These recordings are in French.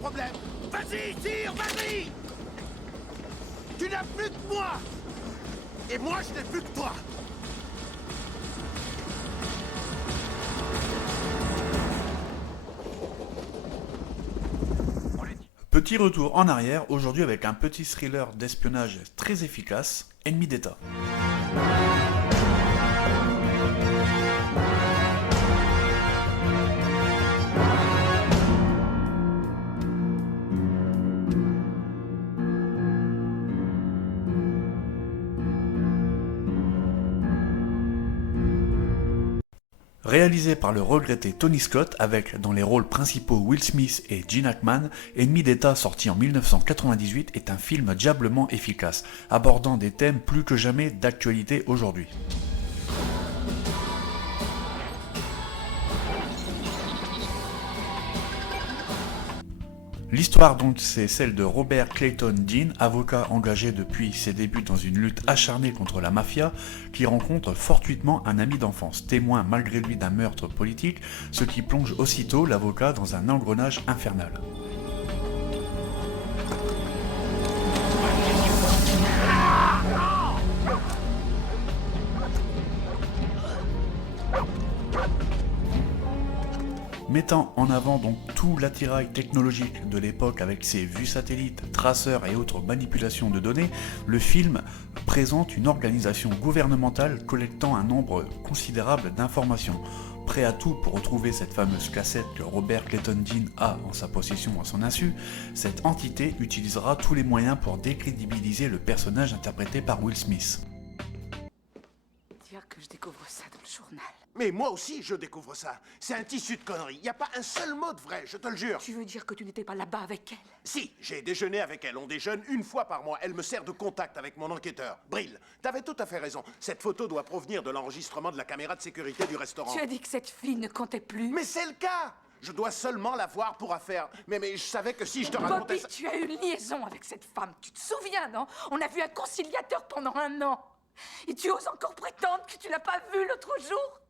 problème. Vas-y, tire, vas-y. Tu n'as plus que moi. Et moi, je n'ai plus que toi. Petit retour en arrière, aujourd'hui avec un petit thriller d'espionnage très efficace, Ennemi d'État. Réalisé par le regretté Tony Scott avec dans les rôles principaux Will Smith et Gene Hackman, Ennemi d'État sorti en 1998 est un film diablement efficace, abordant des thèmes plus que jamais d'actualité aujourd'hui. L'histoire donc c'est celle de Robert Clayton Dean, avocat engagé depuis ses débuts dans une lutte acharnée contre la mafia, qui rencontre fortuitement un ami d'enfance, témoin malgré lui d'un meurtre politique, ce qui plonge aussitôt l'avocat dans un engrenage infernal. Mettant en avant donc tout l'attirail technologique de l'époque avec ses vues satellites, traceurs et autres manipulations de données, le film présente une organisation gouvernementale collectant un nombre considérable d'informations. Prêt à tout pour retrouver cette fameuse cassette que Robert Clayton Dean a en sa possession à son insu, cette entité utilisera tous les moyens pour décrédibiliser le personnage interprété par Will Smith. Dire que je découvre ça dans le journal. Mais moi aussi, je découvre ça. C'est un tissu de conneries. Il n'y a pas un seul mot de vrai, je te le jure. Tu veux dire que tu n'étais pas là-bas avec elle? Si, j'ai déjeuné avec elle. On déjeune une fois par mois. Elle me sert de contact avec mon enquêteur. Brill, t'avais tout à fait raison. Cette photo doit provenir de l'enregistrement de la caméra de sécurité du restaurant. Tu as dit que cette fille ne comptait plus. Mais c'est le cas. Je dois seulement la voir pour affaire. Mais je savais que si je te racontais Bobby, ça... tu as eu une liaison avec cette femme. Tu te souviens, non? On a vu un conciliateur pendant 1 an. Et tu oses encore prétendre que tu l'as pas vu l'autre jour?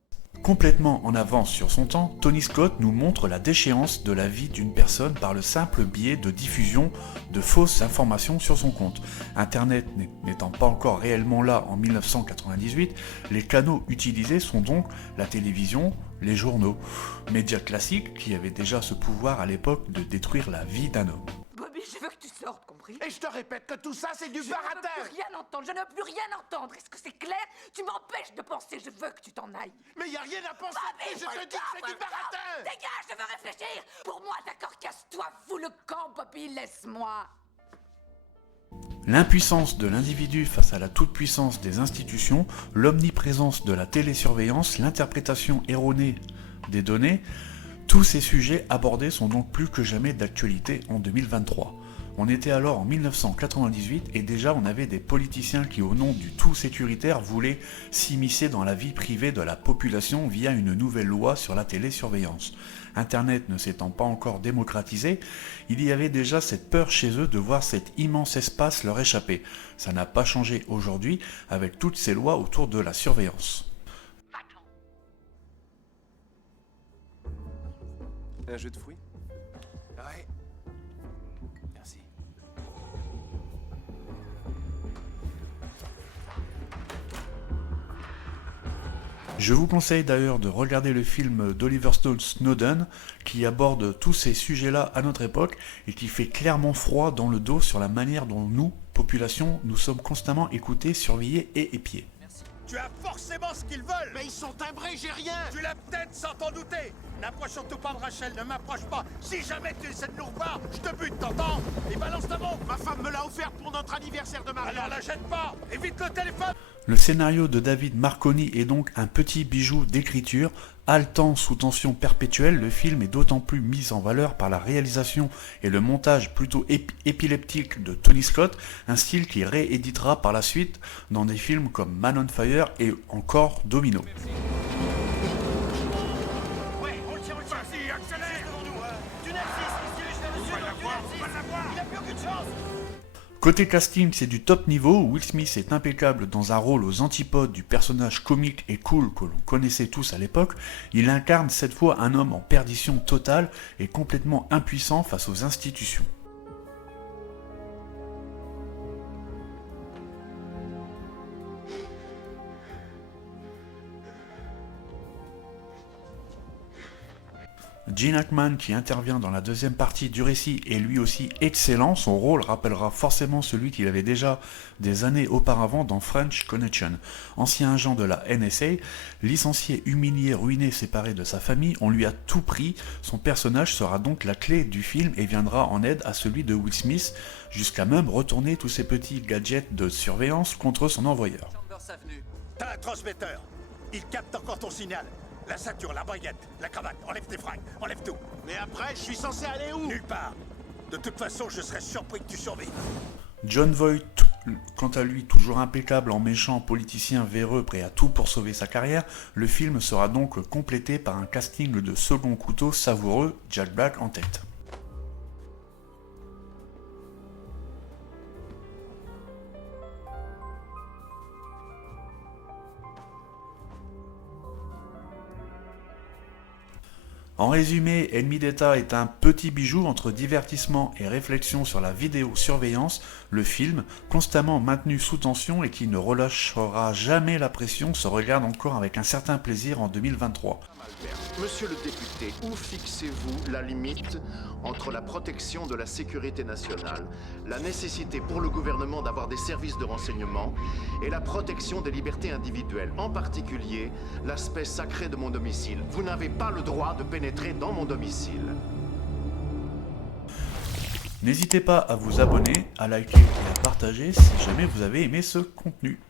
Complètement en avance sur son temps, Tony Scott nous montre la déchéance de la vie d'une personne par le simple biais de diffusion de fausses informations sur son compte. Internet n'étant pas encore réellement là en 1998, les canaux utilisés sont donc la télévision, les journaux, médias classiques qui avaient déjà ce pouvoir à l'époque de détruire la vie d'un homme. Bobby, je veux que tu sortes, compris? Et je te répète que tout ça, c'est du Je baratin. ne veux plus rien entendre, je ne veux plus rien entendre. Est-ce que c'est clair? Tu m'empêches de penser, je veux que tu t'en ailles. Mais il n'y a rien à penser. Bobby, Et je te dis que c'est du baratin. Dégage, je veux réfléchir. Pour moi, d'accord, casse-toi, fous le camp, Bobby, laisse-moi. L'impuissance de l'individu face à la toute-puissance des institutions, l'omniprésence de la télésurveillance, l'interprétation erronée des données, tous ces sujets abordés sont donc plus que jamais d'actualité en 2023. On était alors en 1998 et déjà on avait des politiciens qui au nom du tout sécuritaire voulaient s'immiscer dans la vie privée de la population via une nouvelle loi sur la télésurveillance. Internet ne s'étant pas encore démocratisé, il y avait déjà cette peur chez eux de voir cet immense espace leur échapper. Ça n'a pas changé aujourd'hui avec toutes ces lois autour de la surveillance. Un jeu de fouilles? Ouais. Merci. Je vous conseille d'ailleurs de regarder le film d'Oliver Stone Snowden qui aborde tous ces sujets-là à notre époque et qui fait clairement froid dans le dos sur la manière dont nous, population, nous sommes constamment écoutés, surveillés et épiés. Tu as forcément ce qu'ils veulent. Mais ils sont timbrés, j'ai rien. Tu l'as peut-être sans t'en douter. N'approche surtout pas de Rachel, ne m'approche pas. Si jamais tu essaies de nous revoir, je te bute, t'entends? Et balance ta bombe. Ma femme me l'a offerte pour notre anniversaire de mariage. Alors la jette pas. Évite le téléphone. Le scénario de David Marconi est donc un petit bijou d'écriture. Haletant sous tension perpétuelle, le film est d'autant plus mis en valeur par la réalisation et le montage plutôt épileptique de Tony Scott, un style qui rééditera par la suite dans des films comme Man on Fire et encore Domino. Ouais, on le tient, vas-y, accélère. Devant nous. Tunnel 6, ici, je vais dessus, tunnel 6. Il a plus aucune chance. Côté casting, c'est du top niveau. Will Smith est impeccable dans un rôle aux antipodes du personnage comique et cool que l'on connaissait tous à l'époque. Il incarne cette fois un homme en perdition totale et complètement impuissant face aux institutions. Gene Hackman, qui intervient dans la deuxième partie du récit, est lui aussi excellent. Son rôle rappellera forcément celui qu'il avait déjà des années auparavant dans French Connection. Ancien agent de la NSA, licencié, humilié, ruiné, séparé de sa famille, on lui a tout pris. Son personnage sera donc la clé du film et viendra en aide à celui de Will Smith, jusqu'à même retourner tous ses petits gadgets de surveillance contre son envoyeur. T'as un transmetteur. Il capte encore ton signal. La ceinture, la baguette, la cravate, enlève tes fringues, enlève tout. Mais après, je suis censé aller où? Nulle part. De toute façon, je serais surpris que tu survives. Jon Voight, quant à lui, toujours impeccable en méchant politicien véreux prêt à tout pour sauver sa carrière, le film sera donc complété par un casting de second couteau savoureux, Jack Black en tête. En résumé, Ennemi d'État est un petit bijou entre divertissement et réflexion sur la vidéosurveillance. Le film, constamment maintenu sous tension et qui ne relâchera jamais la pression, se regarde encore avec un certain plaisir en 2023. Monsieur le député, où fixez-vous la limite entre la protection de la sécurité nationale, la nécessité pour le gouvernement d'avoir des services de renseignement et la protection des libertés individuelles, en particulier l'aspect sacré de mon domicile? Vous n'avez pas le droit de pénétrer dans mon domicile. N'hésitez pas à vous abonner, à liker et à partager si jamais vous avez aimé ce contenu.